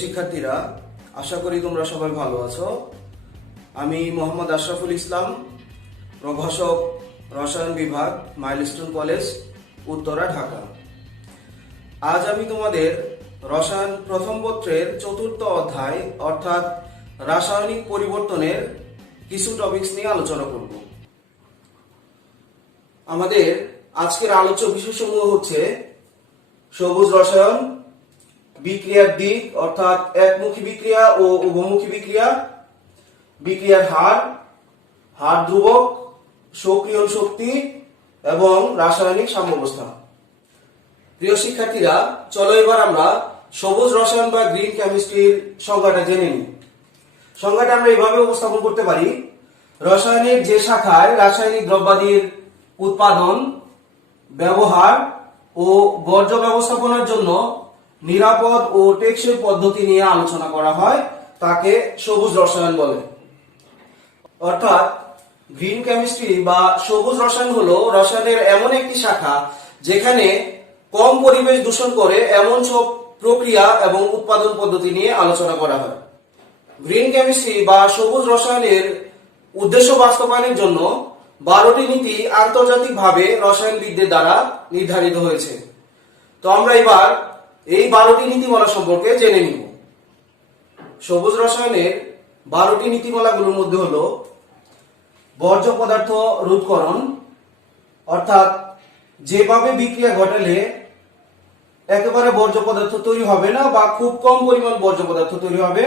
শিক্ষার্থীরা, আশা করি তোমরা সবাই ভালো আছো। আমি মোহাম্মদ আশরাফুল ইসলাম, প্রভাষক, রসায়ন বিভাগ, মাইলস্টোন কলেজ, উত্তরা, ঢাকা। আজ আমি তোমাদের রসায়ন প্রথম পত্রের চতুর্থ অধ্যায় অর্থাৎ রাসায়নিক পরিবর্তনের কিছু টপিকস নিয়ে আলোচনা করব। আমাদের আজকের আলোচ্য বিষয়সমূহ হচ্ছে সবুজ রসায়ন, বিক্রিয়ার দিক অর্থাৎ একমুখী বিক্রিয়া ও উভমুখী বিক্রিয়া, বিক্রিয়ার হার, হার ধ্রুবক, সক্রিয়ণ শক্তি এবং রাসায়নিক সাম্যাবস্থা। প্রিয় শিক্ষার্থীরা, চলো এবার আমরা সবুজ রসায়ন বা গ্রিন কেমিস্ট্রির সংজ্ঞাটা জেনে নিই। সংজ্ঞাটা আমরা এইভাবে উপস্থাপন করতে পারি: রসায়নের যে শাখায় রাসায়নিক দ্রব্যাদির উৎপাদন, ব্যবহার ও বর্জ্য ব্যবস্থাপনার জন্য নিরাপদ ও টেকসই পদ্ধতি নিয়ে আলোচনা করা হয় তাকে সবুজ রসায়ন বলে। অর্থাৎ গ্রিন কেমিস্ট্রি বা সবুজ রসায়ন হলো রসায়নের এমন একটি শাখা যেখানে কম পরিবেশ দূষণ করে এমন সব প্রক্রিয়া এবং উৎপাদন পদ্ধতি নিয়ে আলোচনা করা হয়। গ্রিন কেমিস্ট্রি বা সবুজ রসায়নের উদ্দেশ্য বাস্তবায়নের জন্য 12টি নীতি আন্তর্জাতিকভাবে রসায়নবিদদের দ্বারা নির্ধারিত হয়েছে। তো আমরা এবার এই 12টি নীতিমালা সম্পর্কে জেনে নিব। সবুজ রসায়নের 12টি নীতিমালাগুলোর মধ্যে হলো বর্জ্য পদার্থ রোধকরণ, অর্থাৎ যেভাবে বিক্রিয়া ঘটালে একেবারে বর্জ্য পদার্থ তৈরি হবে না বা খুব কম পরিমাণ বর্জ্য পদার্থ তৈরি হবে।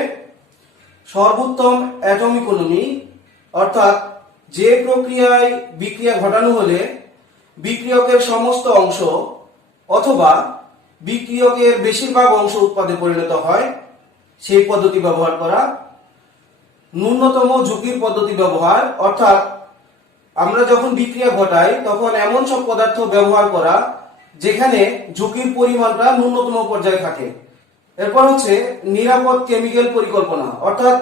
সর্বোত্তম অ্যাটম ইকোনমি, অর্থাৎ যে প্রক্রিয়ায় বিক্রিয়া ঘটানো হলে বিক্রিয়কের সমস্ত অংশ অথবা বিক্রিয়কের বেশিরভাগ অংশ উৎপাদে পরিণত হয় সেই পদ্ধতি ব্যবহার করা। ন্যূনতম ঝুঁকির পদ্ধতি ব্যবহার, অর্থাৎ আমরা যখন বিক্রিয়া ঘটাই তখন এমন সব পদার্থ ব্যবহার করা যেখানে ঝুঁকির পরিমাণটা ন্যূনতম পর্যায়ে থাকে। এরপর হচ্ছে নিরাপদ কেমিক্যাল পরিকল্পনা, অর্থাৎ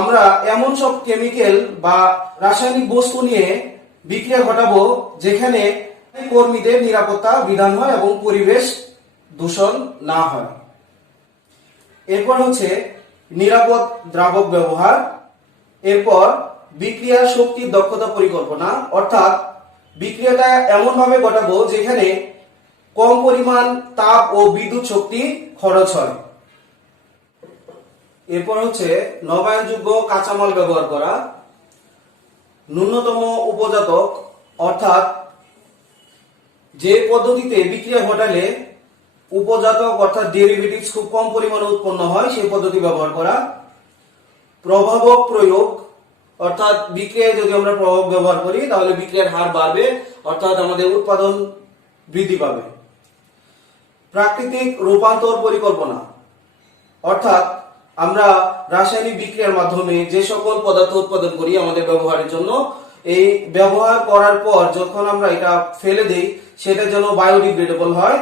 আমরা এমন সব কেমিক্যাল বা রাসায়নিক বস্তু নিয়ে বিক্রিয়া ঘটাবো যেখানে কর্মীদের নিরাপত্তা বিধান হয় এবং পরিবেশ দূষণ না হয়। এরপর হচ্ছে নিরাপদ দ্রাবক ব্যবহার। এরপর বিক্রিয়ার শক্তির দক্ষতা পরিকল্পনা, অর্থাৎ বিক্রিয়াটা এমন ভাবে ঘটাবো যেখানে কম পরিমাণ তাপ ও বিদ্যুৎ শক্তি খরচ হয়। এরপর হচ্ছে নবায়নযোগ্য কাঁচামাল ব্যবহার করা। ন্যূনতম উপজাতক, অর্থাৎ যে পদ্ধতিতে বিক্রিয়া ঘটালে উপজাতক অর্থাৎ ডেরিভেটিভস খুব কম পরিমাণে উৎপন্ন হয় সেই পদ্ধতি ব্যবহার করা। প্রভাবক প্রয়োগ, অর্থাৎ বিক্রিয়ায় যদি আমরা প্রভাব ব্যবহার করি তাহলে বিক্রিয়ার হার বাড়বে, অর্থাৎ আমাদের উৎপাদন বৃদ্ধি পাবে। প্রাকৃতিক রূপান্তর পরিকল্পনা, অর্থাৎ আমরা রাসায়নিক বিক্রিয়ার মাধ্যমে যে সকল পদার্থ উৎপাদন করি আমাদের ব্যবহারের জন্য, এই ব্যবহার করার পর যখন আমরা এটা ফেলে দেই সেটা যেন বায়োডিগ্রেডেবল হয়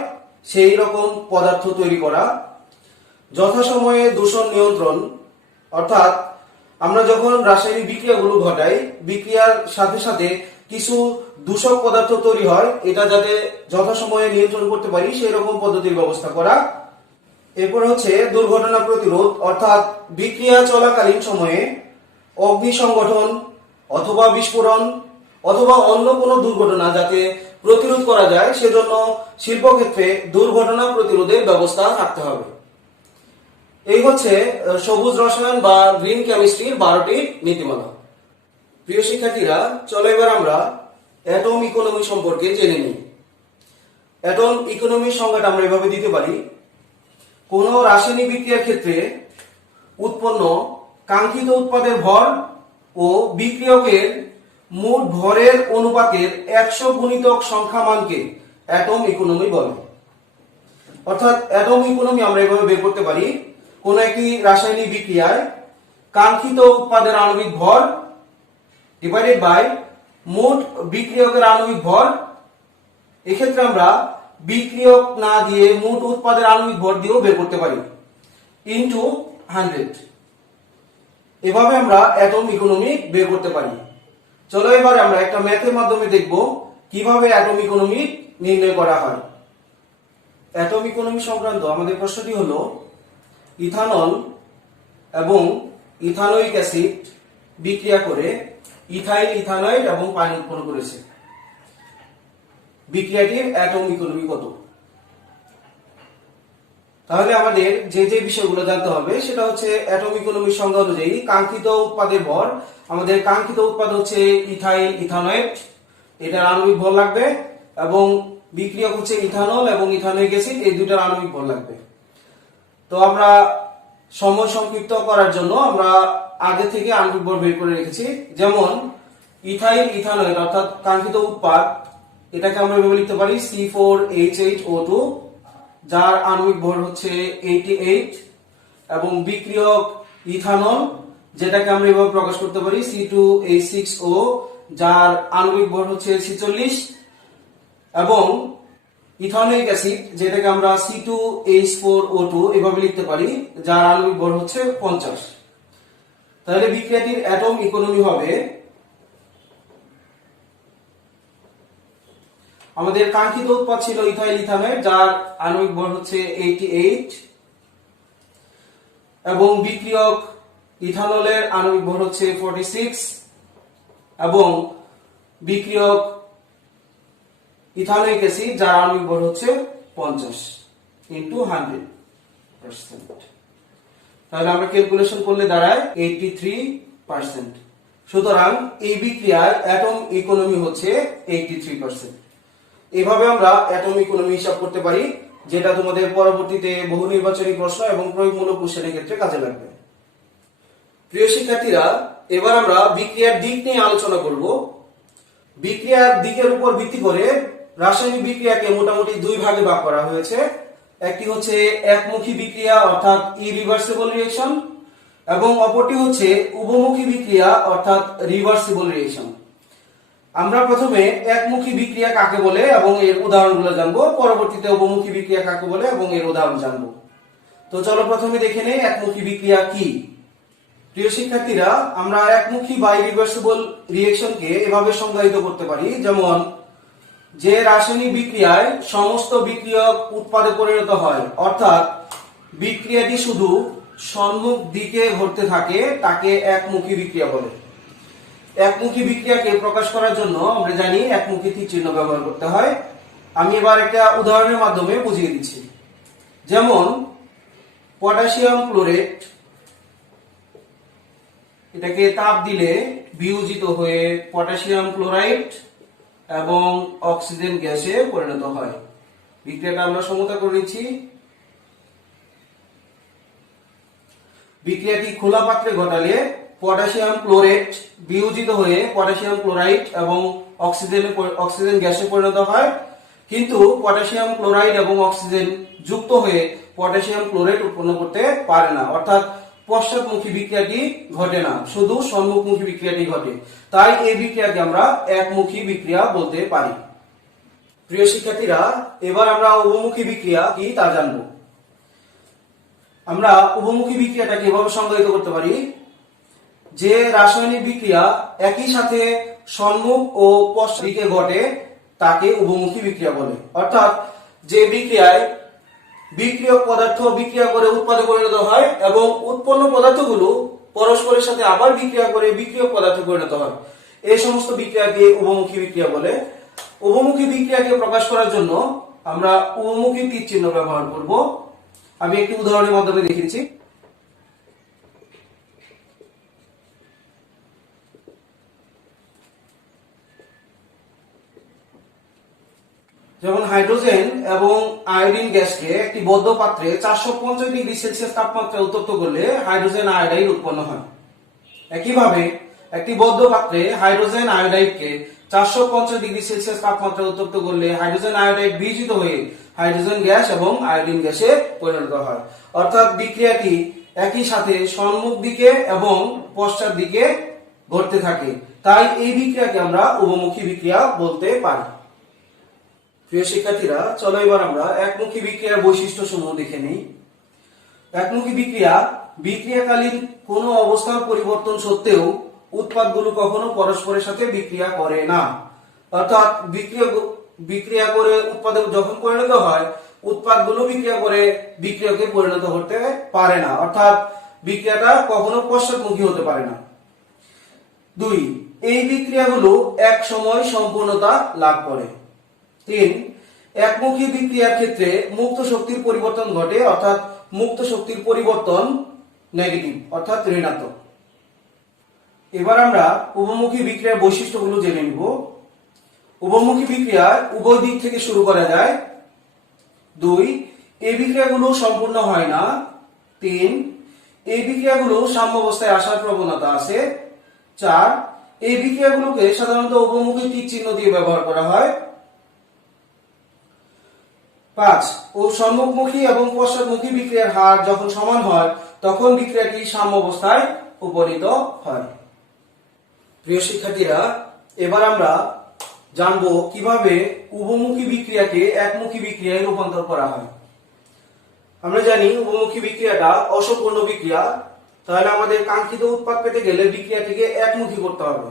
সেই রকম পদার্থ তৈরি করা। যথাসময়ে দূষণ নিয়ন্ত্রণ, অর্থাৎ আমরা যখন রাসায়নিক বিক্রিয়াগুলো ঘটাই বিক্রিয়ার সাথে সাথে কিছু দূষক পদার্থ তৈরি হয়, এটা যাতে যথাসময়ে নিয়ন্ত্রণ করতে পারি সেই রকম পদ্ধতির ব্যবস্থা করা। এরপর হচ্ছে দুর্ঘটনা প্রতিরোধ, অর্থাৎ বিক্রিয়া চলাকালীন সময়ে অগ্নি সংগঠন অথবা বিস্ফোরণ অথবা অন্য কোনো দুর্ঘটনা যাতে প্রতিরোধ করা যায় সেজন্য শিল্পক্ষেত্রে দুর্ঘটনা প্রতিরোধের ব্যবস্থা থাকতে হবে। এই হচ্ছে সবুজ রসায়ন বা গ্রিন কেমিস্ট্রির 12টি নীতিমালা। প্রিয় শিক্ষার্থীরা, চলো এবার আমরা অ্যাটম ইকোনমি সম্পর্কে জেনে নিই। অ্যাটম ইকোনমির সংজ্ঞাটা আমরা এভাবে দিতে পারি: কোন রাসায়নিক বিক্রিয়ার ক্ষেত্রে উৎপন্ন কাঙ্ক্ষিত উৎপাদের ভর ও বিক্রিয়কের মোট ভরের অনুপাতের 100 গুণিতক সংখ্যা মানকে অ্যাটম ইকোনমি বলে। অর্থাৎ অ্যাটম ইকোনমি আমরা এভাবে বের করতে পারি: কোন একটি রাসায়নিক বিক্রিয়ায় কাঙ্ক্ষিত উৎপাদের আণবিক ভর ডিভাইডেড বাই মোট বিক্রিয়কের আণবিক ভর। এক্ষেত্রে আমরা বিক্রিয়ক না দিয়ে মোট উৎপাদের আণবিক ভর দিয়েও বের করতে পারি, ইনটু 100। এভাবে আমরা অ্যাটম ইকোনমি বের করতে পারি। চলো এবার আমরা একটা ম্যাথের মাধ্যমে দেখব কিভাবে অ্যাটম ইকোনমি নির্ণয় করা হয়। অ্যাটম ইকোনমি সংক্রান্ত আমাদের প্রশ্নটি হলো ইথানল এবং ইথানোয়িক অ্যাসিড বিক্রিয়া করে ইথাইল ইথানয়েড এবং পানি উৎপন্ন করেছে। বিক্রিয়াটির অ্যাটম ইকোনমি কত? তাহলে আমাদের যে যে বিষয়গুলো জানতে হবে সেটা হচ্ছে অ্যাটম ইকোনমির সংজ্ঞা অনুযায়ী কাঙ্ক্ষিত উৎপাদের ভর। আমাদের কাঙ্ক্ষিত উৎপাদ হচ্ছে ইথাইল ইথানয়েড, এটার আণবিক ভর লাগবে, এবং বিক্রিয়ক হচ্ছে ইথানল এবং ইথানোয়িক অ্যাসিড, এই দুইটার আণবিক ভর লাগবে। তো আমরা সময় সংক্ষিপ্ত করার জন্য আমরা আগে থেকে আণবিক ভর বের করে রেখেছি। যেমন ইথাইল ইথানয়েড অর্থাৎ কাঙ্ক্ষিত উৎপাদ, এটাকে আমরা এভাবে লিখতে পারি C4H8O2, যার আণবিক ভর হচ্ছে 88, এবং বিক্রিয়ক ইথানল, যেটাকে আমরা এভাবে প্রকাশ করতে পারি C2H6O, যার আণবিক ভর হচ্ছে 46, এবং ইথানোয়িক অ্যাসিড, যেটাকে আমরা C2H4O2 এভাবে লিখতে পারি, যার আণবিক ভর হচ্ছে 50। তাহলে বিক্রিয়াটির অ্যাটম ইকোনমি হবে, আমাদের কাঙ্ক্ষিত উৎপাদ ছিল ইথাইল ইথানয়েড, যার আণবিক ভর হচ্ছে 88, এবং বিক্রিয়ক ইথানলের আণবিক ভর হচ্ছে 46, এবং বিক্রিয়ক ইথানোয়িক অ্যাসিড, যার আণবিক ভর হচ্ছে 50 ইন্টু 100%। তাহলে আমরা ক্যালকুলেশন করলে দাঁড়ায় 83%। সুতরাং এই বিক্রিয়ার অ্যাটম ইকোনমি হচ্ছে 83%। এভাবে আমরা অ্যাটম ইকোনমি হিসাব করতে পারি, যেটা তোমাদের পরবর্তীতে বহু নির্বাচনী প্রশ্ন এবং প্রয়োগমূলক কোশ্চেনের ক্ষেত্রে কাজে লাগবে। প্রিয় শিক্ষার্থীরা, এবার আমরা বিক্রিয়ার দিক নিয়ে আলোচনা করব। বিক্রিয়ার দিকের উপর ভিত্তি করে রাসায়নিক বিক্রিয়াকে মোটামুটি দুই ভাগে ভাগ করা হয়েছে। একটি হচ্ছে একমুখী বিক্রিয়া অর্থাৎ ইরিভার্সিবল রিঅ্যাকশন, এবং অপরটি হচ্ছে উভমুখী বিক্রিয়া অর্থাৎ রিভার্সিবল রিঅ্যাকশন। আমরা প্রথমে একমুখী বিক্রিয়া কাকে বলে এবং এর উদাহরণগুলো জানবো, পরবর্তীতে উভমুখী বিক্রিয়া কাকে বলে এবং এর উদাহরণ জানবো। তো চলো প্রথমে দেখে নেই একমুখী বিক্রিয়া কি। প্রিয় শিক্ষার্থীরা, আমরা একমুখী বা ইরিভার্সিবল রিঅ্যাকশনকে এভাবে সংজ্ঞায়িত করতে পারি, যেমন যে রাসায়নিক বিক্রিয়ায় সমস্ত বিক্রিয়ক উৎপাদে পরিণত হয়, অর্থাৎ বিক্রিয়াটি শুধু সম্মুখ দিকে ঘটতে থাকে, তাকে একমুখী বিক্রিয়া বলে। একমুখী বিক্রিয়াকে প্রকাশ করার জন্য আমরা জানি একমুখী তীর চিহ্ন ব্যবহার করতে হয়। আমি এবার একটা উদাহরণের মাধ্যমে বুঝিয়ে দিচ্ছি। যেমন পটাশিয়াম ক্লোরেট, এটাকে তাপ দিলে বিয়োজিত হয়ে পটাশিয়াম ক্লোরাইড এবং অক্সিজেন গ্যাসে পরিণত হয়। বিক্রিয়াটা আমরা সমতা করে নিচ্ছি। বিক্রিয়াটি খোলা পাত্রে ঘটালে পটাশিয়াম ক্লোরেট বিয়োজিত হয়ে পটাশিয়াম ক্লোরাইড এবং অক্সিজেন গ্যাসে পরিণত হয়, কিন্তু পটাশিয়াম ক্লোরাইড এবং অক্সিজেন যুক্ত হয়ে পটাশিয়াম ক্লোরেট উৎপন্ন করতে পারে না, অর্থাৎ পশ্চাৎমুখী বিক্রিয়াটি ঘটে না, শুধু সম্মুখমুখী বিক্রিয়াটি ঘটে। তাই এই বিক্রিয়াকে আমরা একমুখী বিক্রিয়া বলতে পারি। প্রিয় শিক্ষার্থীরা, এবার আমরা উভমুখী বিক্রিয়া কি তা জানবো। আমরা উভমুখী বিক্রিয়াটাকে এভাবে সংজ্ঞায়িত করতে পারি, যে রাসায়নিক বিক্রিয়া একই সাথে সম্মুখ ও পশ্চাৎ দিকে ঘটে তাকে উভমুখী বিক্রিয়া বলে। অর্থাৎ যে বিক্রিয়ায় বিক্রিয়ক পদার্থ বিক্রিয়া করে উৎপাদে পরিণত হয় এবং উৎপন্ন পদার্থগুলো পরস্পরের সাথে আবার বিক্রিয়া করে বিক্রিয়ক পদার্থে পরিণত হয়, এই সমস্ত বিক্রিয়াকে উভমুখী বিক্রিয়া বলে। উভমুখী বিক্রিয়াকে প্রকাশ করার জন্য আমরা উভমুখী তীর চিহ্ন ব্যবহার করব। আমি একটি উদাহরণের মাধ্যমে দেখিয়েছি। যেমন হাইড্রোজেন এবং আয়োডিন গ্যাসকে একটি বদ্ধ পাত্রে 450 ডিগ্রি সেলসিয়াস তাপমাত্রায় উত্তপ্ত করলে হাইড্রোজেন আয়োডাইড উৎপন্ন হয়। একইভাবে একটি বদ্ধ পাত্রে হাইড্রোজেন আয়োডাইডকে 450 ডিগ্রি সেলসিয়াস তাপমাত্রায় উত্তপ্ত করলে হাইড্রোজেন আয়োডাইড বিয়োজিত হয়ে হাইড্রোজেন গ্যাস এবং আয়োডিন গ্যাসে পরিণত হয়। অর্থাৎ বিক্রিয়াটি একই সাথে সম্মুখ দিকে এবং পশ্চাৎ দিকে ঘটতে থাকে, তাই এই বিক্রিয়াকে আমরা উভমুখী বিক্রিয়া বলতে পারি। প্রিয় শিক্ষার্থীরা, চলো এবার আমরা একমুখী বিক্রিয়ার বৈশিষ্ট্য সমূহ দেখে নিই। একমুখী বিক্রিয়া বিক্রিয়াকালীন কোনো অবস্থার পরিবর্তন সত্ত্বেও উৎপাদগুলো কখনো পরস্পরের সাথে বিক্রিয়া করে না। অর্থাৎ বিক্রিয়া করে উৎপাদে যখন পরিণত হয়, উৎপাদগুলো বিক্রিয়া করে বিক্রিয়কে পরিণত করতে পারে না, অর্থাৎ বিক্রিয়াটা কখনো পশ্চাৎমুখী হতে পারে না। 2, এই বিক্রিয়াগুলো এক সময় সম্পূর্ণতা লাভ করে। 3, একমুখী বিক্রিয়ার ক্ষেত্রে মুক্ত শক্তির পরিবর্তন ঘটে, অর্থাৎ মুক্ত শক্তির পরিবর্তন নেগেটিভ অর্থাৎ ঋণাত্মক। এবার আমরা উভমুখী বিক্রিয়ার বৈশিষ্ট্যগুলো জেনে নিব। উভমুখী বিক্রিয়ার উভয় দিক থেকে শুরু করা যায়। 2, এই বিক্রিয়াগুলো সম্পূর্ণ হয় না। 3, এই বিক্রিয়াগুলো সাম্যাবস্থায় আসার প্রবণতা আছে। 4, এই বিক্রিয়াগুলোকে সাধারণত উভমুখী টিক চিহ্ন দিয়ে ব্যবহার করা হয়। 5, ও সম্মুখমুখী এবং পশ্চাৎমুখী বিক্রিয়ার হার যখন সমান হয় তখন বিক্রিয়াটি সাম্যাবস্থায় উপনীত হয়। প্রিয় শিক্ষার্থীরা, এবার আমরা জানবো কিভাবে উভমুখী বিক্রিয়াকে একমুখী বিক্রিয়ায় রূপান্তর করা হয়। আমরা জানি উভমুখী বিক্রিয়াটা অসম্পূর্ণ বিক্রিয়া, তাহলে আমাদের কাঙ্ক্ষিত উৎপাদ পেতে গেলে বিক্রিয়াটিকে একমুখী করতে হবে।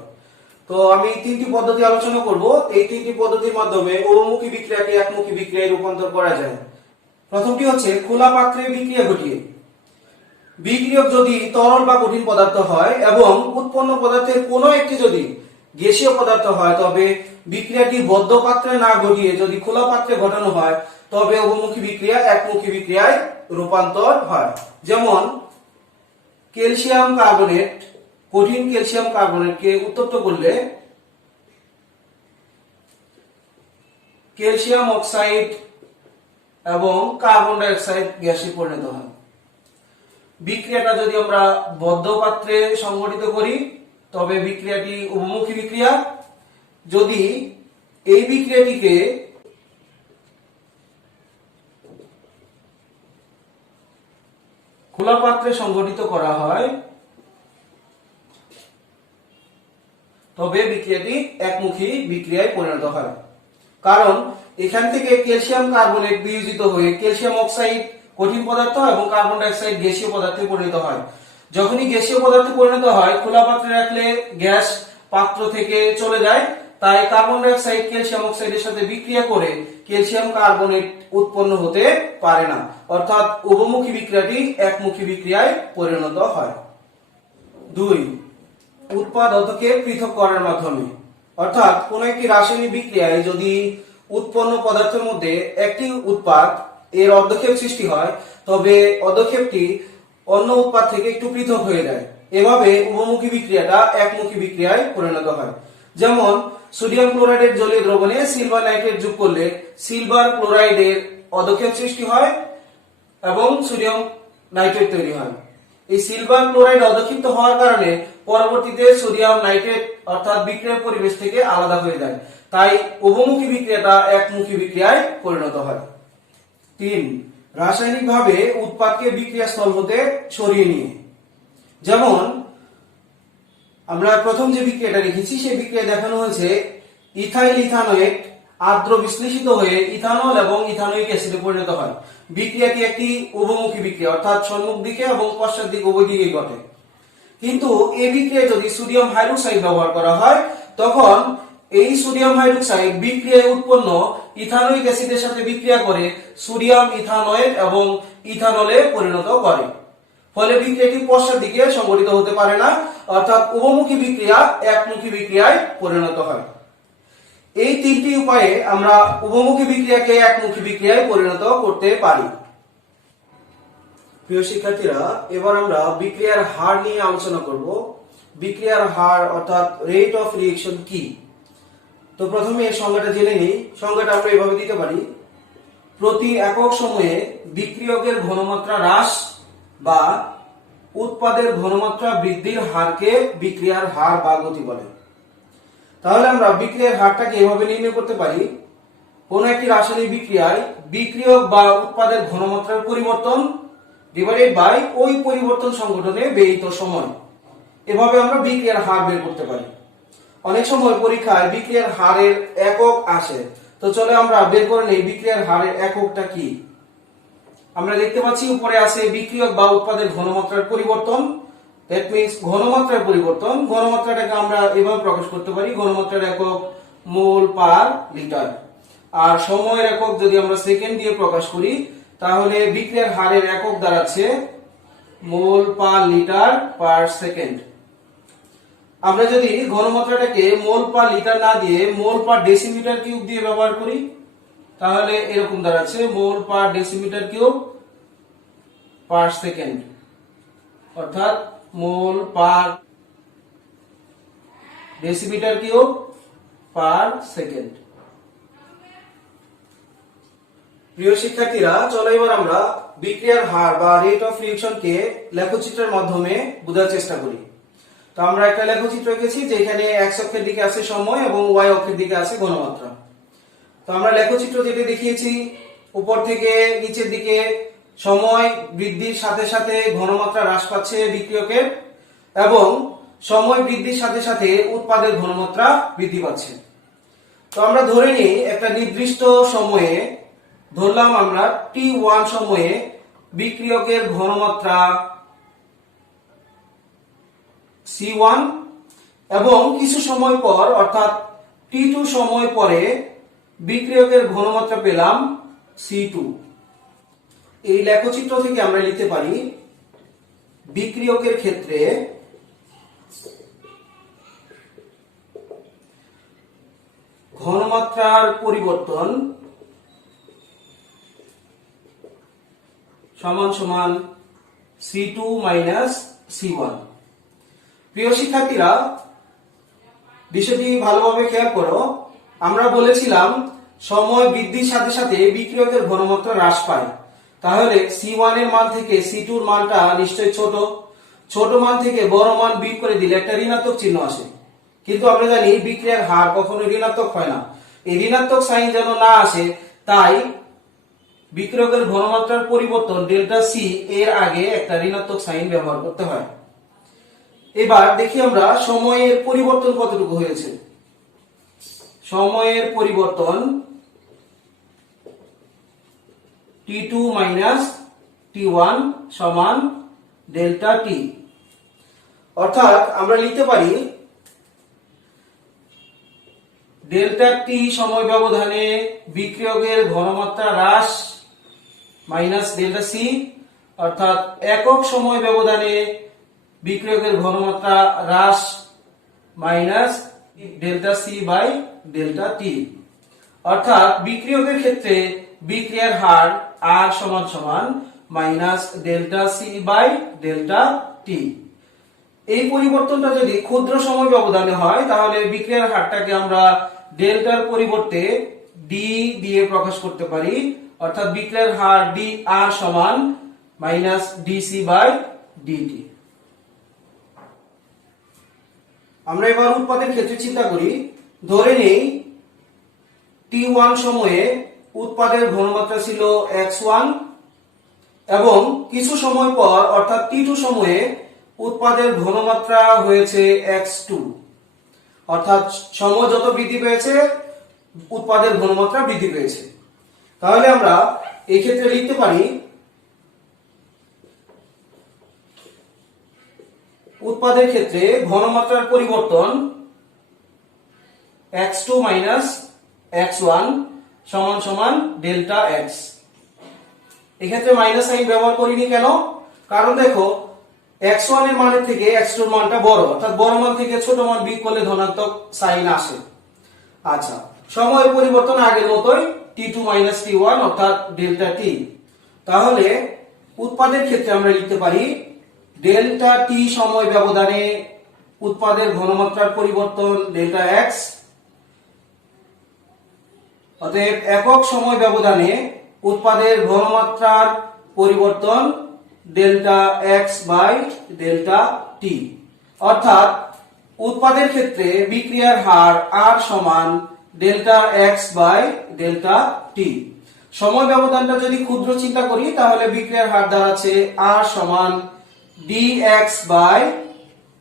তো আমি 3টি পদ্ধতি আলোচনা করব। এই 3টি পদ্ধতির মাধ্যমে উভমুখী বিক্রিয়াকে একমুখী বিক্রিয়ায় রূপান্তর করা যায়। প্রথমটি হচ্ছে খোলা পাত্রে বিক্রিয়া ঘটিয়ে। বিক্রিয়ক যদি তরল বা কঠিন পদার্থ হয় এবং উৎপন্ন পদার্থের কোনো একটি যদি গ্যাসীয় পদার্থ হয়, তবে বিক্রিয়াটি বদ্ধ পাত্রে না ঘটিয়ে যদি খোলা পাত্রে ঘটানো হয় তবে উভমুখী বিক্রিয়া একমুখী বিক্রিয়ায় রূপান্তর হয়। যেমন ক্যালসিয়াম কার্বনেট, কঠিন ক্যালসিয়াম কার্বনেটকে উত্তপ্ত করলে ক্যালসিয়াম অক্সাইড এবং কার্বন ডাই অক্সাইড গ্যাসে পরিণত হয়। বিক্রিয়াটা যদি আমরা বদ্ধ পাত্রে সংঘটিত করি তবে বিক্রিয়াটি উভমুখী বিক্রিয়া। যদি এই বিক্রিয়াটিকে খোলা পাত্রে সংঘটিত করা হয় তবে বিক্রিয়াটি একমুখী বিক্রিয়ায় পরিণত হয়। কারণ এখান থেকে ক্যালসিয়াম কার্বনেট বিয়োজিত হয়ে ক্যালসিয়াম অক্সাইড কঠিন পদার্থ এবং কার্বন ডাই অক্সাইড গ্যাসীয় পদার্থে পরিণত হয়। যখনই গ্যাসীয় পদার্থে পরিণত হয়, খোলা পাত্রে রাখলে গ্যাস পাত্র থেকে চলে যায়, তাই কার্বন ডাই অক্সাইড ক্যালসিয়াম অক্সাইডের সাথে বিক্রিয়া করে ক্যালসিয়াম কার্বনেট উৎপন্ন হতে পারে না, অর্থাৎ উভমুখী বিক্রিয়াটি একমুখী বিক্রিয়ায় পরিণত হয়। 2, উৎপাদ অধ্যকে পৃথক করার মাধ্যমে। অর্থাৎ কোন একটি রাসায়নিক বিক্রিয়ায় যদি উৎপন্ন পদার্থের মধ্যে একটি উৎপাদ এর অর্ধক্ষেপ সৃষ্টি হয় তবে অর্ধক্ষেপটি অন্য উৎপাদ থেকে একটু পৃথক হয়ে যায়। এভাবে উভমুখী বিক্রিয়াটা একমুখী বিক্রিয়ায় পরিণত হয়। যেমন সোডিয়াম ক্লোরাইডের জলীয় দ্রবণে সিলভার নাইট্রেট যোগ করলে সিলভার ক্লোরাইডের অর্ধক্ষেপ সৃষ্টি হয় এবং সোডিয়াম নাইট্রেট তৈরি হয়। এই সিলভার ক্লোরাইড অধক্ষিপ্ত হওয়ার কারণে পরবর্তীতে সোডিয়াম নাইট্রেট অর্থাৎ বিক্রিয়ার পরিবেশ থেকে আলাদা হয়ে যায়, তাই উভমুখী বিক্রিয়াটা একমুখী বিক্রিয়ায় পরিণত হয়। 3, রাসায়নিকভাবে উৎপাদকে বিক্রিয়া স্থল হতে সরিয়ে নিয়ে। যেমন আমরা প্রথম যে বিক্রিয়াটা রেখেছি সেই বিক্রিয়া দেখানো হয়েছে ইথাইল ইথানোয়েট আর্দ্র বিশ্লেষিত হয়ে ইথানল এবং ইথানোয়িক অ্যাসিডে পরিণত হয়। বিক্রিয়াটি একটি উভমুখী বিক্রিয়া, অর্থাৎ সম্মুখ দিকে এবং পশ্চাৎ দিকে উভয় দিকে ঘটে। কিন্তু এই বিক্রিয়ায় যদি সোডিয়াম হাইড্রোক্সাইড ব্যবহার করা হয় তখন এই সোডিয়াম হাইড্রোক্সাইড বিক্রিয়ায় উৎপন্ন ইথানোয়িক অ্যাসিডের সাথে বিক্রিয়া করে সোডিয়াম ইথানয়েড এবং ইথানলে পরিণত করে। ফলে বিক্রিয়াটি পশ্চাৎ দিকে সংঘটিত হতে পারে না, অর্থাৎ উভমুখী বিক্রিয়া একমুখী বিক্রিয়ায় পরিণত হয়। এই 3টি উপায়ে আমরা উভমুখী বিক্রিয়াকে একমুখী বিক্রিয়ায় পরিণত করতে পারি। প্রিয় শিক্ষার্থীরা, এবার আমরা বিক্রিয়ার হার নিয়ে আলোচনা করব। বিক্রিয়ার হার অর্থাৎ রেট অফ রিঅ্যাকশন কি? তো প্রথমে এর সংজ্ঞাটা জেনে নিই। সংজ্ঞাটা আমরা এভাবে দিতে পারি: প্রতি একক সময়ে বিক্রিয়কের ঘনমাত্রা হ্রাস বা উৎপাদের ঘনমাত্রা বৃদ্ধির হারকে বিক্রিয়ার হার বা গতি বলে। তাহলে আমরা বিক্রিয়ার হারটাকে এভাবে নির্ণয় করতে পারি: কোন একটি রাসায়নিক বিক্রিয়ায় বিক্রিয়ক বা উৎপাদের ঘনমাত্রার পরিবর্তন ডিভাইডেড বাই ওই পরিবর্তন সংঘটনে ব্যয়িত সময়। এভাবে আমরা বিক্রিয়ার হার বের করতে পারি। অনেক সময় পরীক্ষায় বিক্রিয়ার হারের একক আসে, তো চলে আমরা বের করে নেই বিক্রিয়ার হারের এককটা কি। আমরা দেখতে পাচ্ছি উপরে আছে বিক্রিয়ক বা উৎপাদের ঘনমাত্রার পরিবর্তন, দ্যাট মিন্স ঘনমাত্রার পরিবর্তন। ঘনমাত্রাটাকে আমরা এভাবে প্রকাশ করতে পারি: ঘনমাত্রার একক মোল পার লিটার। আর সময়ের একক যদি আমরা সেকেন্ড দিয়ে প্রকাশ করি তাহলে বিক্রিয়ার হারের একক দাঁড়াচ্ছে মোল পার লিটার পার সেকেন্ড। আমরা যদি ঘনমাত্রাটাকে মোল পার লিটার না দিয়ে মোল পার ডেসিমিটার কিউব দিয়ে ব্যবহার করি তাহলে এরকম দাঁড়াচ্ছে মোল পার ডেসিমিটার কিউব পার সেকেন্ড, অর্থাৎ মোল পার ডেসিমিটার কিউব পার সেকেন্ড। প্রিয় শিক্ষার্থীরা, চলো এবার আমরা বিক্রিয়ার হার বা রেট অফ রিঅ্যাকশনকে লেখচিত্রের মাধ্যমে বোঝার চেষ্টা করি। তো আমরা একটা লেখচিত্র এঁকেছি যেখানে এক্স অক্ষের দিকে আছে সময় এবং ওয়াই অক্ষের দিকে আছে ঘনমাত্রা। তো আমরা লেখচিত্র যেটা দেখিয়েছি, উপর থেকে নিচের দিকে সময় বৃদ্ধির সাথে সাথে ঘনমাত্রা হ্রাস পাচ্ছে বিক্রিয়কের, এবং সময় বৃদ্ধির সাথে সাথে উৎপাদের ঘনমাত্রা বৃদ্ধি পাচ্ছে। তো আমরা ধরে নিই একটা নির্দিষ্ট সময়ে, ধরলাম আমরা T1 সময়ে বিক্রিয়কের ঘনমাত্রা C1 এবং কিছু সময় পর অর্থাৎ T2 সময় পরে বিক্রিয়কের ঘনমাত্রা পেলাম C2। এই লেখচিত্র থেকে আমরা লিখতে পারি বিক্রিয়কের ক্ষেত্রে ঘনমাত্রার পরিবর্তন সমান সমান C2 মাইনাস C1। প্রিয় শিক্ষার্থীরা, বিষয়টি ভালোভাবে খেয়াল করো। আমরা বলেছিলাম সময় বৃদ্ধির সাথে সাথে বিক্রিয়কের ঘনমাত্রা হ্রাস পায়, তাহলে C1 এর মান থেকে C2 এর মানটা নিশ্চয়ই ছোট মান থেকে বড় মান বিয়োগ করে দিলে একটা ঋণাত্মক চিহ্ন আসে। কিন্তু আমরা জানি বিক্রিয়ার হার কখনো ঋণাত্মক হয় না। এই ঋণাত্মক সাইন যেন না আসে তাই বিক্রিয়কের ঘনমাত্রার পরিবর্তন ডেল্টা সি এর আগে একটা ঋণাত্মক সাইন ব্যবহার করতে হয়। এবার দেখি আমরা সময়ের পরিবর্তন কতটুকু হয়েছে। সময়ের পরিবর্তন T2 মাইনাস T1 সমান ডেল্টা টি, অর্থাৎ আমরা লিখতে পারি ডেল্টা টি সময় ব্যবধানে বিক্রিয়কের ঘনমাত্রা হ্রাস মাইনাস ডেল্টা সি, অর্থাৎ একক সময় ব্যবধানে বিক্রিয়কের ঘনমাত্রা হ্রাস minus delta C by delta T, অর্থাৎ বিক্রিয়কের ক্ষেত্রে বিক্রিয়ার হার আর সমান সমান minus delta C by delta T. এই পরিবর্তনটা যদি ক্ষুদ্র সময় ব্যবধানে হয় তাহলে বিক্রিয়ার হারটাকে আমরা ডেল্টার পরিবর্তে ডি দিয়ে প্রকাশ করতে পারি, অর্থাৎ বিক্রিয়ার হার ডি আর সমান মাইনাস ডিসি বাই ডিটি। আমরা এবার উৎপাদের ক্ষেত্রে চিন্তা করি। ধরে নেই T1 সময়ে উৎপাদের ঘনমাত্রা ছিল x1 এবং কিছু সময় পর অর্থাৎ T2 সময়ে উৎপাদের ঘনমাত্রা হয়েছে x2, অর্থাৎ সময় যত বৃদ্ধি পেয়েছে উৎপাদের ঘনমাত্রা বৃদ্ধি পেয়েছে। তাহলে আমরা এই ক্ষেত্রে লিখতে পারি উৎপাদের ক্ষেত্রে ঘনমাত্রার পরিবর্তন x2 মাইনাস x1 সমান সমান ডেল্টা x। এক্ষেত্রে মাইনাস সাইন ব্যবহার করিনি কেন? কারণ দেখো x1 এর মানের থেকে x2 এর মানটা বড়, অর্থাৎ বড় মান থেকে ছোট মান বিয়োগ করলে ধনাত্মক সাইন আসে। আচ্ছা, সময়ের পরিবর্তন আগের মতোই T2 মাইনাস T1 অর্থাৎ ডেল্টা টি। তাহলে উৎপাদের ক্ষেত্রে আমরা লিখতে পারি ডেল্টা টি সময় ব্যবধানে উৎপাদের ঘনমাত্রার পরিবর্তন ডেল্টা এক্স, অতএব একক সময় ব্যবধানে উৎপাদের ঘনমাত্রার পরিবর্তন delta x by delta T, অর্থাৎ উৎপাদের ক্ষেত্রে বিক্রিয়ার হার আর সমান ডেল্টা এক্স বাই ডেল্টা টি। সময় ব্যবধানটা যদি ক্ষুদ্র চিন্তা করি তাহলে বিক্রিয়ার হার দাঁড়াচ্ছে আর সমান dx বাই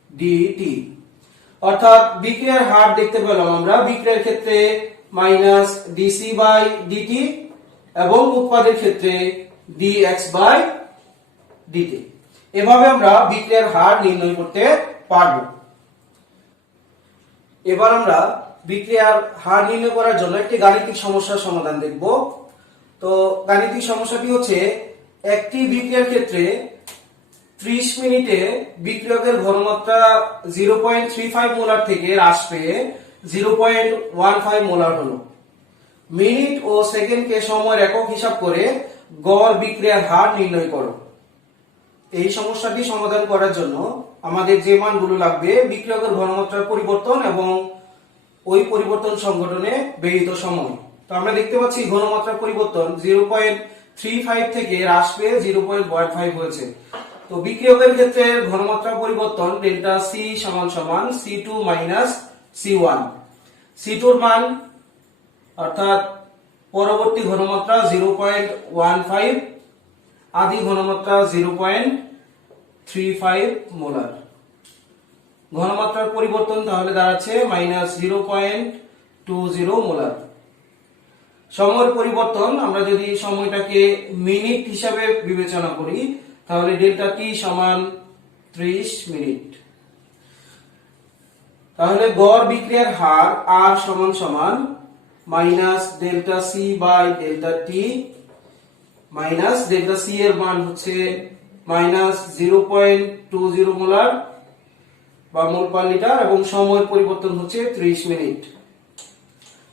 dt, অর্থাৎ বিক্রিয়ার হার দেখতে পেলাম আমরা বিক্রিয়ার ক্ষেত্রে মাইনাস dc বাই dt এবং উৎপাদের ক্ষেত্রে dx বাই dt। এভাবে আমরা বিক্রিয়ার হার নির্ণয় করতে পারব। এবার আমরা বিক্রিয়ার হার নির্ণয় করার জন্য একটি গাণিতিক সমস্যার সমাধান দেখব। তো গাণিতিক সমস্যাটি হচ্ছে, একটি বিক্রিয়ার ক্ষেত্রে 30 মিনিটে বিক্রিয়কের ঘনমাত্রা 0.35 মোলার থেকে হ্রাস পেয়ে 0.15 মোলার হলো। মিনিট ও সেকেন্ডকে সময়ের একক হিসাব করে গড় বিক্রিয়ার হার নির্ণয় করো। এই সমস্যাটি সমাধান করার জন্য আমাদের যে মানগুলো লাগবে, বিক্রিয়কের ঘনমাত্রার পরিবর্তন এবং ওই পরিবর্তন সংঘটনে ব্যয়িত সময়। তো আমরা দেখতে পাচ্ছি ঘনমাত্রার পরিবর্তন 0.35 থেকে হ্রাস পেয়ে 0.15 হয়েছে। তো বিক্রিয়কের ক্ষেত্রে ঘনমাত্রা পরিবর্তন ডেল্টা সি সমান সমান C2 মাইনাস C1। C2 এর মান অর্থাৎ পরবর্তী ঘনমাত্রা 0.15, আদি ঘনমাত্রা 0.35 মোলার। ঘনমাত্রার পরিবর্তন তাহলে দাঁড়াচ্ছে মাইনাস 0.20 মোলার। সময়ের পরিবর্তন আমরা যদি সময়টাকে মিনিট হিসাবে বিবেচনা করি তাহলে ডেল্টা টি সমান 30 মিনিট। তাহলে গড় বিক্রিয়ার হার R সমান সমান minus delta C by delta T, minus delta C এর মান হচ্ছে মাইনাস 0.20 মোলার বা মোল পার লিটার এবং সময়ের পরিবর্তন হচ্ছে 30 মিনিট।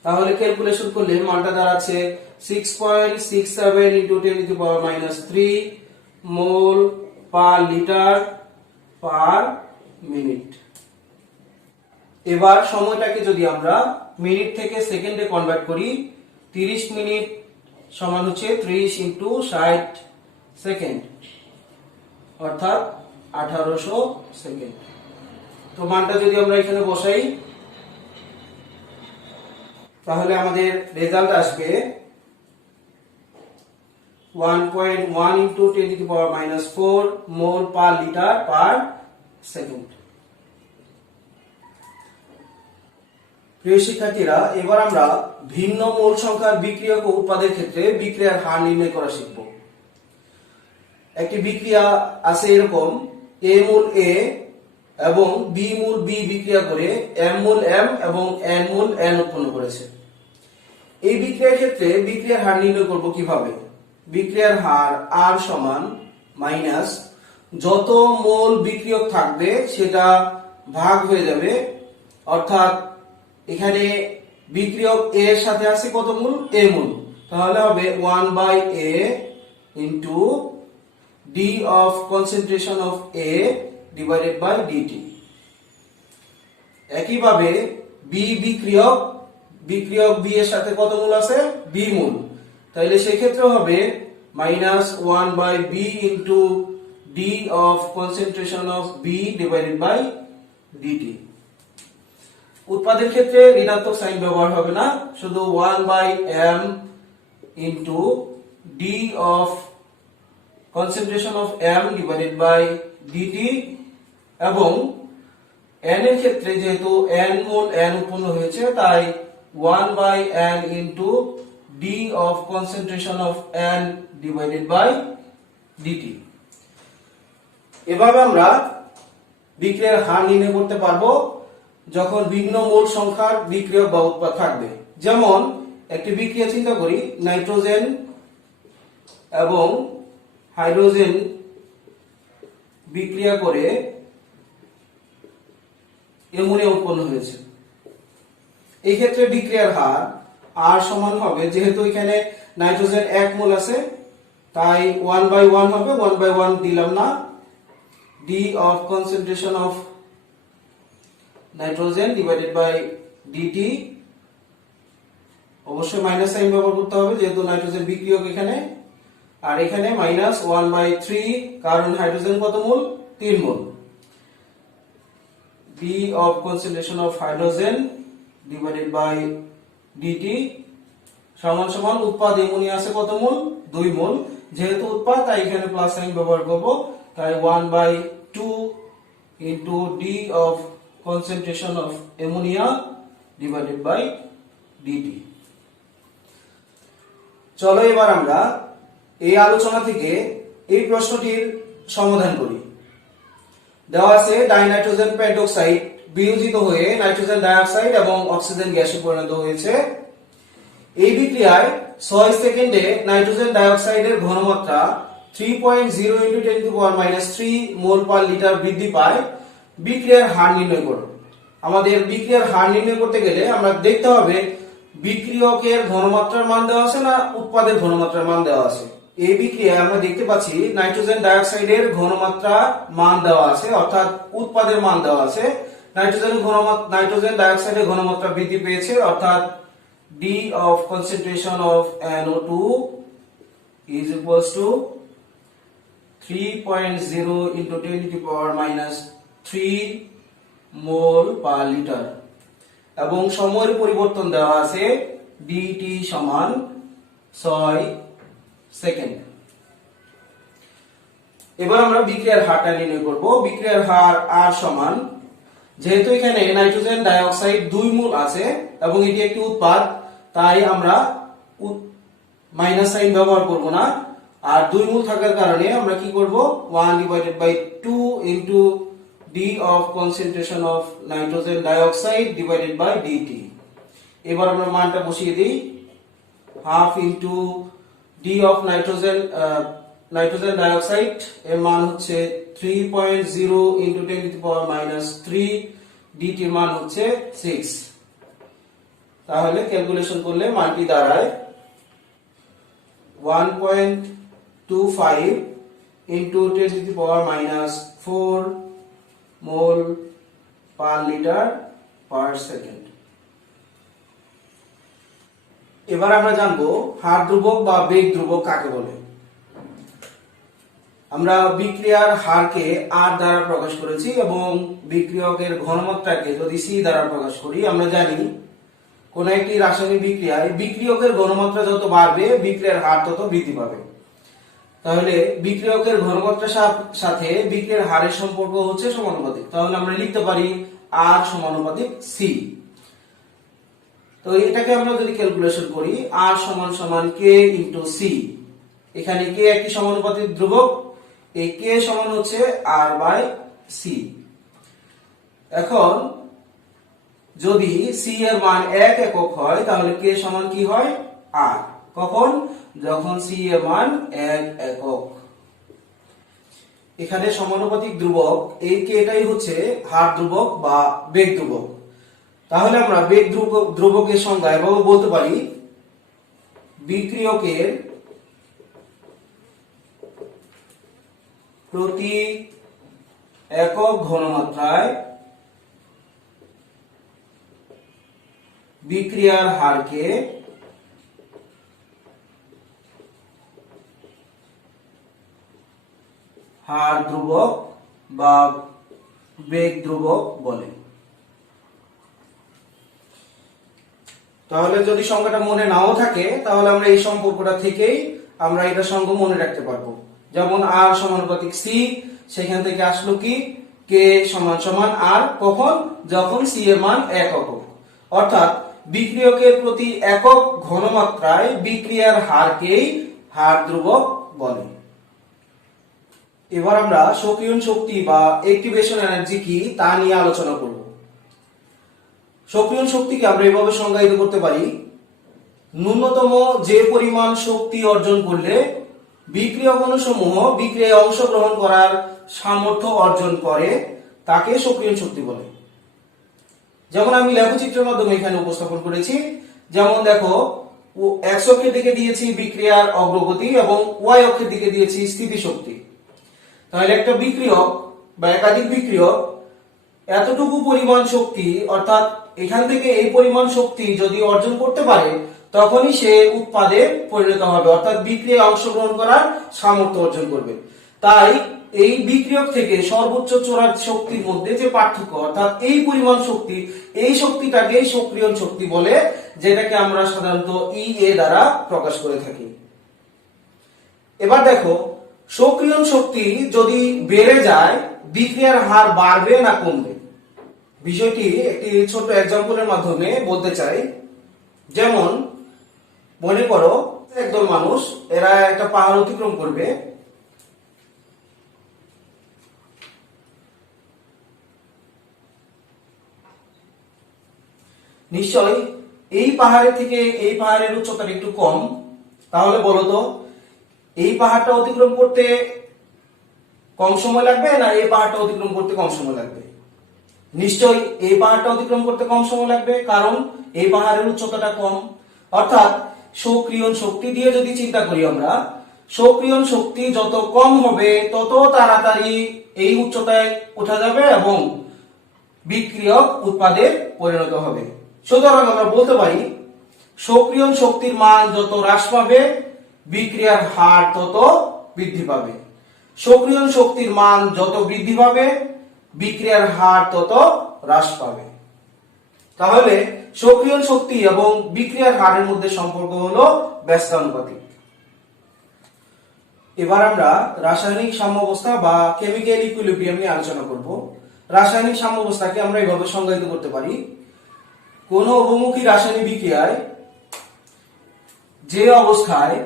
তাহলে ক্যালকুলেশন করলে মানটা দাঁড়াচ্ছে 6.67 into 10 to the power minus 3 mole per litre per minute. এবার সময়টাকে যদি আমরা মিনিট থেকে সেকেন্ডে কনভার্ট করি, 30 মিনিট সমান হচ্ছে 30 into 60 সেকেন্ড, অর্থাৎ 1800 সেকেন্ড। তো মানটা যদি আমরা এখানে বসাই তাহলে আমাদের রেজাল্ট আসবে 1.1 into 10 to the power minus 4 mole per litre per second. প্রিয় শিক্ষার্থীরা, এবার আমরা ভিন্ন মোল সংখ্যার বিক্রিয়ক ও উৎপাদের ক্ষেত্রে বিক্রিয়ার হার নির্ণয় করা শিখব। একটি বিক্রিয়া আছে এরকম, A মোল A এবং B মোল B বিক্রিয়া করে M মোল M এবং N মোল N উৎপন্ন করেছে। এই বিক্রিয়ার ক্ষেত্রে বিক্রিয়ার হার নির্ণয় করব কিভাবে? বিক্রিয়ার হার R সমান মাইনাস যত মোল বিক্রিয়ক থাকবে সেটা ভাগ হয়ে যাবে, অর্থাৎ এখানে বিক্রিয়ক A এর সাথে আছে কত মোল? A মোল, তাহলে হবে 1/A into D of concentration of A divided by dt। একইভাবে B বিক্রিয়ক B এর সাথে কত মোল আছে? B মোল, তাহলে সেক্ষেত্রে হবে minus 1/B into D of concentration of B divided by dt। উৎপাদের ক্ষেত্রে ঋণাত্মক সাইন ব্যবহার হবে না, শুধু 1/m into D of concentration of M divided by dt, এবং n এর ক্ষেত্রে যেহেতু n মোল n উৎপন্ন হয়েছে তাই 1/n into D of concentration of N divided by dt। এভাবে আমরা বিক্রিয়ার হার নির্ণয় করতে পারবো যখন ভিন্ন মোল সংখ্যার বিক্রিয়ক বা উৎপাদ থাকবে। যেমন একটি বিক্রিয়া চিন্তা করি, নাইট্রোজেন এবং হাইড্রোজেন বিক্রিয়া করে অ্যামোনিয়া উৎপন্ন হয়েছে। এই ক্ষেত্রে বিক্রিয়ার হার R সমান হবে, যেহেতু এখানে নাইট্রোজেন 1 মোল আছে তাই 1/1 হবে, 1/1 দিলাম না, D of concentration of nitrogen divided by dt, অবশ্যই মাইনাস সাইন ব্যবহার করতে হবে যেহেতু নাইট্রোজেন বিক্রিয়ক এখানে, আর এখানে মাইনাস 1/3 কারণ হাইড্রোজেন কত মোল? 3 মোল। D of concentration of hydrogen divided by dt সমান সমান উৎপাদ অ্যামোনিয়া আছে কত মোল? 2 মোল, যেহেতু উৎপাদ তাই এখানে প্লাস সাইন ব্যবহার করব, তাই 1/2 into D of concentration of ammonia divided by dt। চলো এবার আমরা এই আলোচনা থেকে এই প্রশ্নটির সমাধান করি। দেওয়া আছে ডাইনাইট্রোজেন পেন্টক্সাইড বিয়োজিত হয়ে নাইট্রোজেন ডাইঅক্সাইড এবং অক্সিজেন গ্যাসে পরিণত হয়েছে। এই বিক্রিয়ায় 6 সেকেন্ডে নাইট্রোজেন ডাইঅক্সাইডের ঘনমাত্রা 3.0 × 10⁻³ মোল পার লিটার বৃদ্ধি পায়। বিক্রিয়ার হার নির্ণয় করো। আমাদের বিক্রিয়ার হার নির্ণয় করতে গেলে আমরা দেখতে হবে বিক্রিয়কের ঘনমাত্রার মান দেওয়া আছে না উৎপাদের ঘনমাত্রার মান দেওয়া আছে। এই বিক্রিয়ায় আমরা দেখতে পাচ্ছি নাইট্রোজেন ডাইঅক্সাইডের ঘনমাত্রা মান দেওয়া আছে, অর্থাৎ উৎপাদের মান দেওয়া আছে। নাইট্রোজেন ডাইঅক্সাইডের ঘনমাত্রা বৃদ্ধি পেয়েছে, অর্থাৎ D of concentration of NO2 is equals to 3.0 into 10⁻³ mole per litre এবং সময়ের পরিবর্তন দেওয়া আছে dt সমান 6 সেকেন্ড। এবার আমরা বিক্রিয়ার হারটা নির্ণয় করব। বিক্রিয়ার হার R সমান, যেহেতু এখানে নাইট্রোজেন ডাইঅক্সাইড 2 মোল আছে এবং এটি একটি উৎপাদ, তাই আমরা মাইনাস সাইন ব্যবহার করব না। আর 2 মোল থাকার কারণে আমরা কি করব 1/2 into D of concentration of nitrogen dioxide divided by dt। এবার আমরা মানটা বসিয়ে দেই। Half into D of nitrogen dioxide এর মান হচ্ছে 3.0 into 10⁻³ dt এর মান হচ্ছে 6। তাহলে ক্যালকুলেশন করলে মানটি দাঁড়ায় 1.25 into 10⁻⁴ মোল পার লিটার পার সেকেন্ড। এবার আমরা জানবো হার ধ্রুবক বা বেগ ধ্রুবক কাকে বলে। আমরা বিক্রিয়ার হারকে R দ্বারা প্রকাশ করেছি এবং বিক্রিয়কের ঘনমাত্রাকে যদি C দ্বারা প্রকাশ করি। আমরা জানি কোন একটি রাসায়নিক বিক্রিয়ায় বিক্রিয়কের ঘনমাত্রা যত বাড়বে বিক্রিয়ার হার তত বৃদ্ধি পাবে। তাহলে বিক্রিয়কের ঘনমাত্রার সাথে বিক্রিয়ার হারের সম্পর্ক হচ্ছে সমানুপাতিক। তাহলে আমরা লিখতে পারি R সমানুপাতিক C। তো এটাকে আমরা যদি ক্যালকুলেশন করি R সমান K × C। এখানে K একটি সমানুপাতিক ধ্রুবক, এই K সমান হচ্ছে R/C। এখন যদি C এর মান 1 একক হয় তাহলে K সমান কি হয় R। কখন? যখন C এর মান 1 একক। এখানে সমানুপাতিক ধ্রুবক এই Kটাই হচ্ছে হার ধ্রুবক বা বেগ ধ্রুবক। তাহলে আমরা বেগ ধ্রুবকের সংজ্ঞা এভাবে বলতে পারি, বিক্রিয়কের প্রতি একক ঘনমাত্রায় বিক্রিয়ার হারকে হার ধ্রুবক বা বেগ ধ্রুবক বলে। তাহলে যদি সংখ্যাটা মনে নাও থাকে তাহলে আমরা এই সম্পর্কটা থেকেই আমরা এটা সংখ্যা মনে রাখতে পারবো। যেমন R সমানুপাতিক C, সেখান থেকে আসলো কি K সমান R। কখন? যখন C এর মান 1 একক। অর্থাৎ বিক্রিয়কের প্রতি একক ঘনমাত্রায় বিক্রিয়ার হারকেই হার ধ্রুবক বলে। এবার আমরা সক্রিয়ণ শক্তি বা অ্যাক্টিভেশন এনার্জি কি তা নিয়ে আলোচনা করব। সক্রিয়ণ শক্তিকে আমরা এভাবে সংজ্ঞায়িত করতে পারি, ন্যূনতম যে পরিমাণ শক্তি অর্জন করলে বিক্রিয়ক অণুসমূহ বিক্রিয়ায় অংশগ্রহণ করার সামর্থ্য অর্জন করে তাকে সক্রিয়ণ শক্তি বলে। যেমন আমি লেখচিত্রের মাধ্যমে এখানে উপস্থাপন করেছি। যেমন দেখো, x অক্ষের দিকে দিয়েছি বিক্রিয়ার অগ্রগতি এবং y অক্ষের দিকে দিয়েছি স্থিতিশক্তি। তাহলে একটা বিক্রিয়ক বা একাধিক বিক্রিয়ক এতটুকু পরিমাণ শক্তি, অর্থাৎ এখান থেকে এই পরিমাণ শক্তি যদি অর্জন করতে পারে তখনই সে উৎপাদে পরিণত হবে, অর্থাৎ বিক্রিয়ায় অংশগ্রহণ করার সামর্থ্য অর্জন করবে। তাই এই বিক্রিয়ক থেকে সর্বোচ্চ চূড়ান্ত শক্তির মধ্যে যে পার্থক্য, অর্থাৎ এই পরিমাণ শক্তি, এই শক্তিটাকে সক্রিয়ণ শক্তি বলে, যেটাকে আমরা সাধারণত EA দ্বারা প্রকাশ করে থাকি। এবার দেখো, সক্রিয়ণ শক্তি যদি বেড়ে যায় বিক্রিয়ার হার বাড়বে না কমবে? বিষয়টি একটি ছোট এক্সাম্পলের মাধ্যমে বলতে চাই। যেমন মনে করো একদল মানুষ, এরা একটা পাহাড় অতিক্রম করবে। নিশ্চয় এই পাহাড়ের থেকে এই পাহাড়ের উচ্চতাটা একটু কম, তাহলে বলো তো এই পাহাড়টা অতিক্রম করতে কম সময় লাগবে না এই পাহাড়টা অতিক্রম করতে কম সময় লাগবে? নিশ্চয় এই পাহাড়টা অতিক্রম করতে কম সময় লাগবে, কারণ এই পাহাড়ের উচ্চতাটা কম। অর্থাৎ সক্রিয়ণ শক্তি দিয়ে যদি চিন্তা করি আমরা, সক্রিয়ণ শক্তি যত কম হবে তত তাড়াতাড়ি এই উচ্চতায় ওঠা যাবে এবং বিক্রিয়ক উৎপাদে পরিণত হবে। সুতরাং আমরা বলতে পারি সক্রিয়ণ শক্তির মান যত হ্রাস পাবে বিক্রিয়ার হার তত বৃদ্ধি পাবে। সক্রিয়ণ শক্তির মান যত বৃদ্ধি পাবে বিক্রিয়ার হার তত হ্রাস পাবে। তাহলে সক্রিয়ণ শক্তি এবং বিক্রিয়ার হারের মধ্যে সম্পর্ক হলো ব্যস্তানুপাতিক। এবার আমরা রাসায়নিক সাম্যাবস্থা বা কেমিক্যাল ইকুইলিব্রিয়াম নিয়ে আলোচনা করব। রাসায়নিক সাম্যাবস্থাকে আমরা এইভাবে সংজ্ঞায়িত করতে পারি: কোন অবমুখী রাসায়নিক বিক্রিয়ায় যে অবস্থায়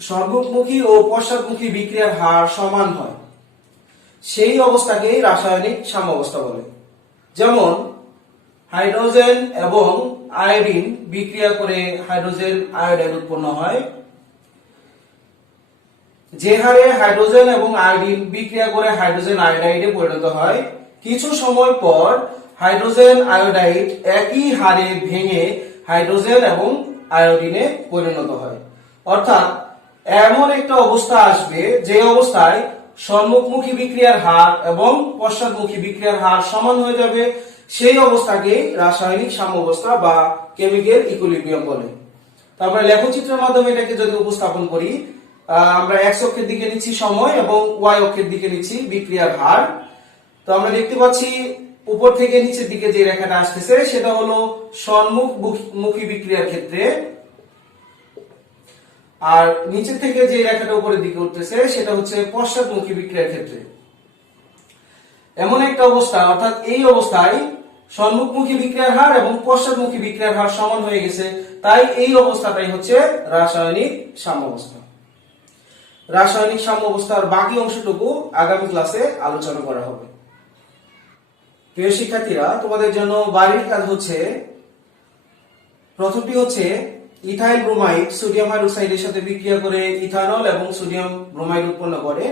সর্বমুখী ও পশ্চাৎমুখী বিক্রিয়ার হার সমান হয় সেই অবস্থাকে রাসায়নিক সাম্যাবস্থা বলে। যেমন হাইড্রোজেন এবং আয়োডিন বিক্রিয়া করে হাইড্রোজেন আয়োডাইড উৎপন্ন হয়। যে হারে হাইড্রোজেন এবং আয়োডিন বিক্রিয়া করে হাইড্রোজেন আয়োডাইডে পরিণত হয়, কিছু সময় পর হাইড্রোজেন আয়োডাইড একই হারে ভেঙে হাইড্রোজেন এবং আয়োডিনে পরিণত হয়। অর্থাৎ এমন একটা অবস্থা আসবে যে অবস্থায় সম্মুখমুখী বিক্রিয়ার হার এবং পশ্চাৎমুখী বিক্রিয়ার হার সমান হয়ে যাবে, সেই অবস্থাকে রাসায়নিক সাম্যাবস্থা বা কেমিক্যাল ইকুইলিব্রিয়াম বলে। তারপরে লেখচিত্রের মাধ্যমে এটাকে যদি উপস্থাপন করি, আমরা এক্স অক্ষের দিকে নিচ্ছি সময় এবং ওয়াই অক্ষের দিকে নিচ্ছি বিক্রিয়ার হার। তো আমরা দেখতে পাচ্ছি উপর থেকে নিচের দিকে যে রেখাটা আসতেছে সেটা হলো সম্মুখমুখী বিক্রিয়ার ক্ষেত্রে, আর নিচের থেকে যে রেখাটা উপরের দিকে উঠতেছে সেটা হচ্ছে পশ্চাৎমুখী বিক্রিয়ার ক্ষেত্রে। এমন একটা অবস্থা, অর্থাৎ এই অবস্থায় সম্মুখমুখী বিক্রিয়ার হার এবং পশ্চাৎমুখী বিক্রিয়ার হার সমান হয়ে গেছে, তাই এই অবস্থাটাই হচ্ছে রাসায়নিক সাম্যাবস্থা। রাসায়নিক সাম্যাবস্থার বাকি অংশটুকু আগামী ক্লাসে আলোচনা করা হবে। প্রিয় শিক্ষার্থীরা, তোমাদের জন্য বাড়ির কাজ হচ্ছে, প্রথমটি হচ্ছে ইথাইল ব্রোমাইড সোডিয়াম হাইড্রোক্সাইডের সাথে বিক্রিয়া করে ইথানল এবং সোডিয়াম ব্রোমাইড উৎপন্ন করে।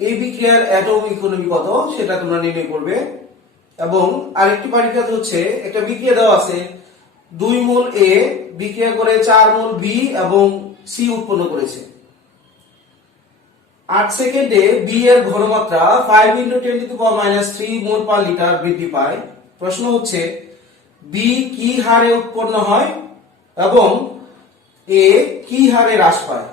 এই বিক্রিয়ার অ্যাটম ইকোনমি কত সেটা তোমরা নির্ণয় করবে। এবং আরেকটি বাড়ির কাজ হচ্ছে, একটা বিক্রিয়া দেওয়া আছে, 2 মোল এ বিক্রিয়া করে 4 মোল বি এবং সি উৎপন্ন করেছে। 8 সেকেন্ডে বি এর ঘনমাত্রা 5 × 10⁻³ মোল পার লিটার বৃদ্ধি পায়। প্রশ্ন হচ্ছে বি কি হারে উৎপন্ন হয় এবং এ কি হারে হ্রাস পায়।